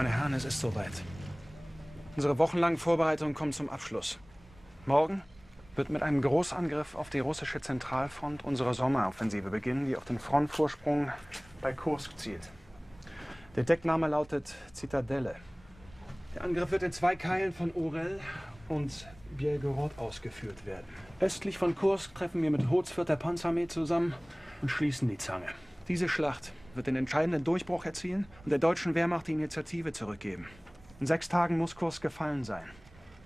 Meine Herren, es ist soweit. Unsere wochenlangen Vorbereitungen kommen zum Abschluss. Morgen wird mit einem Großangriff auf die russische Zentralfront unsere Sommeroffensive beginnen, die auf den Frontvorsprung bei Kursk zielt. Der Deckname lautet Citadel. Der Angriff wird in 2 Keilen von Orel und Bielgorod ausgeführt werden. Östlich von Kursk treffen wir mit Hotsvierter Panzerarmee zusammen und schließen die Zange. Diese Schlacht wird den entscheidenden Durchbruch erzielen und der deutschen Wehrmacht die Initiative zurückgeben. In 6 Tagen muss Kursk gefallen sein.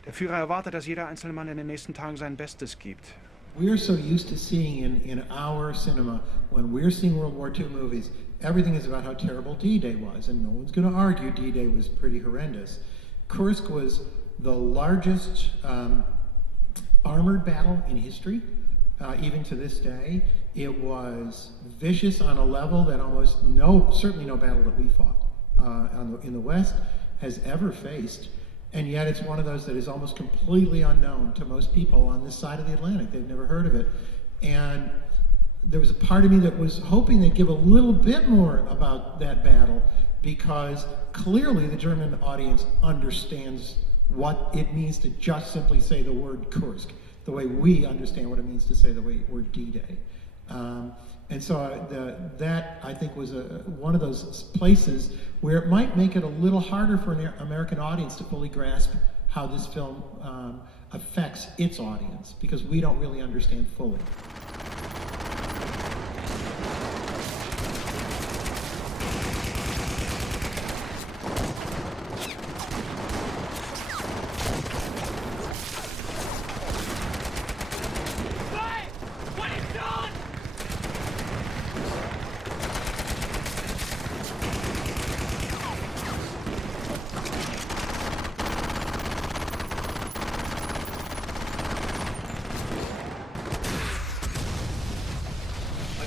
Der Führer erwartet, dass jeder einzelne Mann in den nächsten Tagen sein Bestes gibt. We're so used to seeing in our cinema, when we're seeing World War II movies, everything is about how terrible D-Day was, and no one's going to argue D-Day was pretty horrendous. Kursk was the largest armored battle in history, even to this day. It was vicious on a level that certainly no battle that we fought in the West has ever faced. And yet it's one of those that is almost completely unknown to most people on this side of the Atlantic. They've never heard of it. And there was a part of me that was hoping they'd give a little bit more about that battle, because clearly the German audience understands what it means to just simply say the word Kursk, the way we understand what it means to say the word D-Day. And so that, I think, was one of those places where it might make it a little harder for an American audience to fully grasp how this film affects its audience, because we don't really understand fully.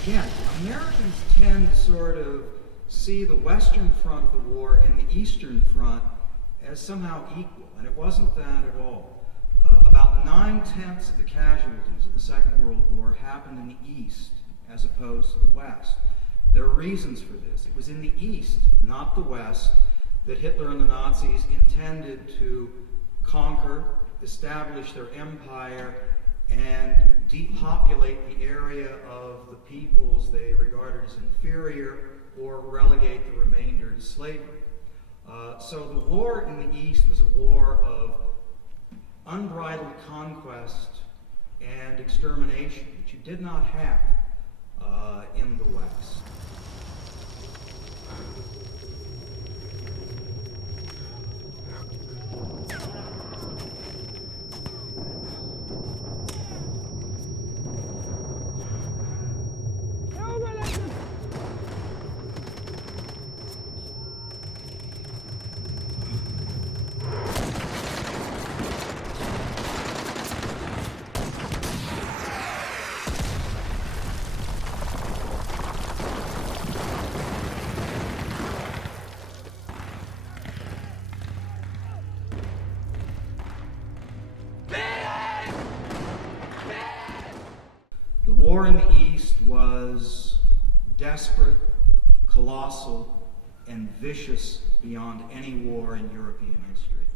Again, Americans tend to sort of see the Western front of the war and the Eastern front as somehow equal, and it wasn't that at all. About 9/10 of the casualties of the Second World War happened in the East as opposed to the West. There are reasons for this. It was in the East, not the West, that Hitler and the Nazis intended to conquer, establish their empire, and depopulate the area of the peoples they regarded as inferior, or relegate the remainder to slavery. So the war in the East was a war of unbridled conquest and extermination, which you did not have in the West. The war in the East was desperate, colossal, and vicious beyond any war in European history.